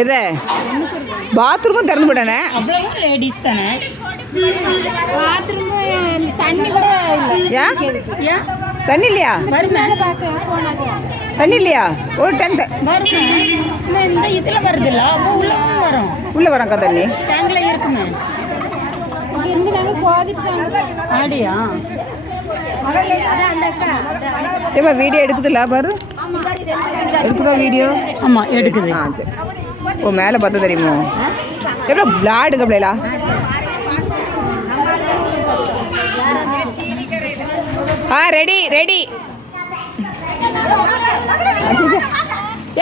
எது பாத்ரூமும் திறந்து போட்டானே லேடிஸ் தானே தண்ணி கூட தண்ணி இல்லையா தண்ணி இல்லையா ஒரு டேங்க் இந்த இதுல வருது இல்ல வரும் உள்ள வரக்கா தண்ணி டேங்க்ல இருக்குமே ஆடியா ஏமா வீடியோ எடுக்குதுல்ல பாரு எடுக்குதா வீடியோ ஆமாம் எடுக்குது ஆ சரி ஓ மேலே பார்த்தா தெரியுமோ எவ்வளோ விளாடுங்க பிள்ளைலா ஆ ரெடி ரெடி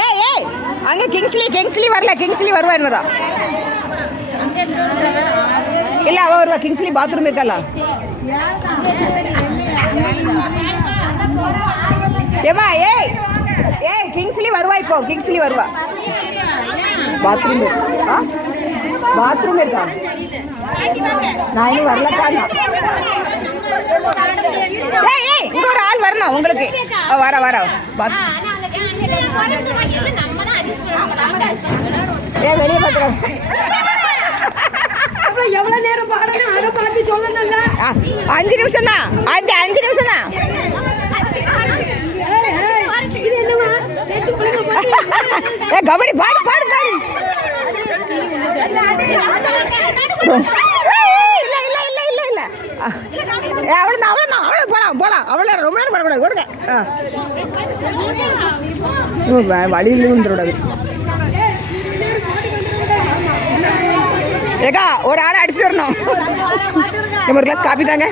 ஏய் ஏய் அங்கே கிங்ஸ்லி வரல கிங்ஸ்லி வருவா என்னதான் இல்லை அவள் வருவா கிங்ஸ்லி பாத்ரூம் இருக்கல ஏமா ஏய் ஏய் கிங்ஸ்லி வருவா இப்போ கிங்ஸ்லி வருவா பாத்ரூம் பாத்ரூம் இருக்கா நான் இன்னும் வரலக்கா ஏய் ஏய் இங்க ஒரு ஆள் வரணும் உங்களுக்கு வர வர ஏ வெளியே பார்க்குறோம் எவ்வளவு நேரம் பாடணும் அதை பார்த்து சொல்லணும்ல 5 நிமிஷம் தான் 5 நிமிஷம் தான் இது என்னமா கபடி பாடு பாடு பாடு இல்ல இல்ல இல்ல இல்ல இல்ல அவ்வளோதான் போலாம் அவ்வளோ ரொம்ப நேரம் பாடக்கூடாது கொடுங்க வழியில் விழுந்துடாது ஏக்கா ஒரு ஆளை அடிச்சுட்டு வரணும் ஒரு கிளாஸ் காப்பி தாங்க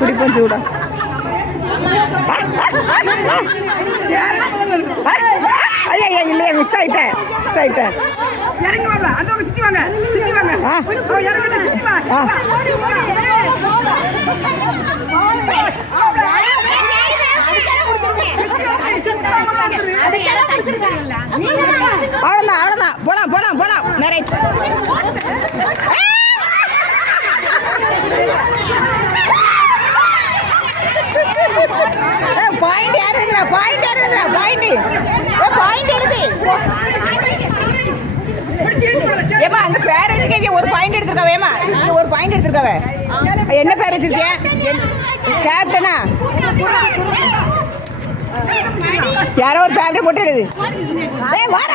குடிப்போம் சூடா ஐயா இல்லையா மிஸ் ஆயிட்டேன் இறங்கி வாங்க அந்த சுத்தி வாங்க அவ்வளோதான் போலாம் நிறைய பாயிண்ட் யார் எழுதுறா பாயிண்ட் எழுது ஏமா அங்க பேர் எழுதிக்க ஒரு பாயிண்ட் எடுத்துருக்காவே ஏமா இங்க ஒரு பாயிண்ட் எடுத்துருக்காவே என்ன பேர் வச்சிருக்கேன் கேப்டனா யாரோ ஒரு பேப்பரை போட்டு எழுது ஏய் வார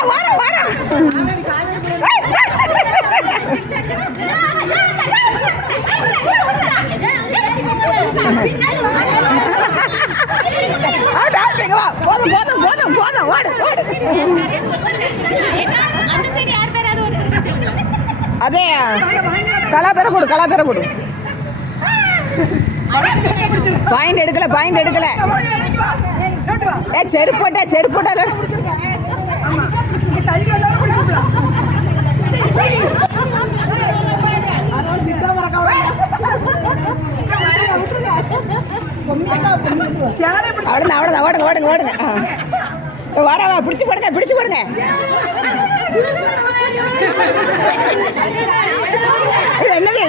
போதும் ஓடு அதே கலா பேரை கொடு பாயிண்ட் எடுக்கல ஏ செருப்போட்டா அவ்வளோதான் ஓடுங்க வர பிடிச்சு போடுங்க என்னது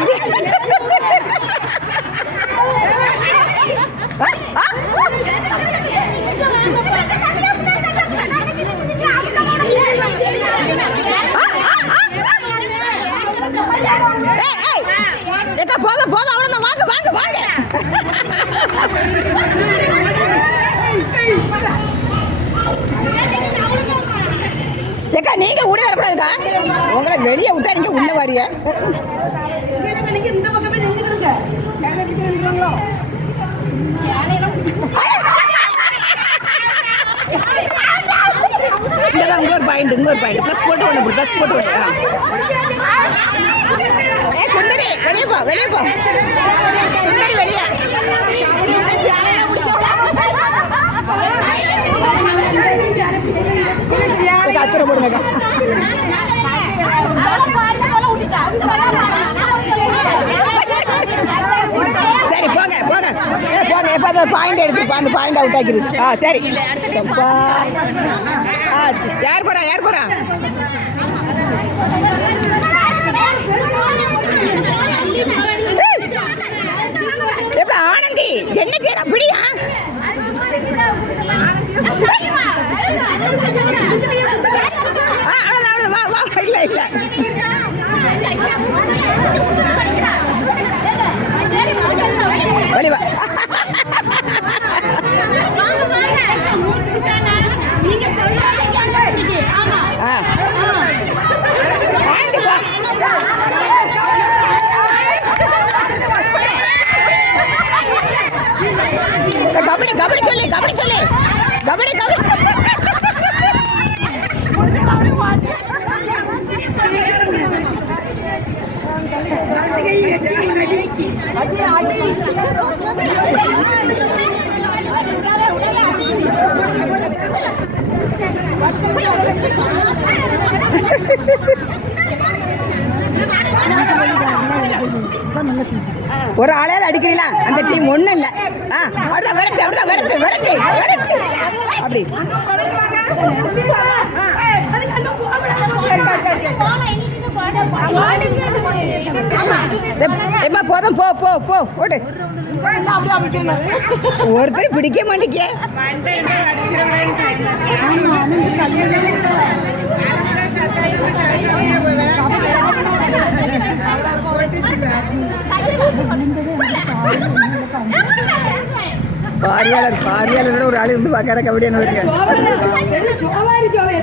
போதும் அவ்வளோதான் வாங்க ஏக்கா நீங்க கூட வரக்கூடாதுக்கா உங்களை வெளியே விட்டா நீங்க உள்ள வாரிய இந்த பக்கமே நின்றுடுங்க இங்க ஒரு பாயிண்ட் ப்ளஸ் போட்டு ஏ சுந்தரி வெளியே போ சுந்தரி வெளியே அச்சுர போடுங்க சரி போங்க எப்போ பாயிண்ட் எடுத்துருப்பா அந்த பாயிண்ட் அவுட் ஆக்கிடுது சரி யார் போறா எப்படி ஆனந்தி என்ன செய்யற அப்படியா ஓடி அதுக்கு அங்க போகக்கூடாது. ஏம்மா போதும் போ போ போ ஓடு ஒருத்தர் பிடிக்க மாட்டேங்க பார்வையாளர் ஒரு ஆள் இருந்து பார்க்கற கபடியான இருக்கு பெரிய சோவாரி ஜோவே.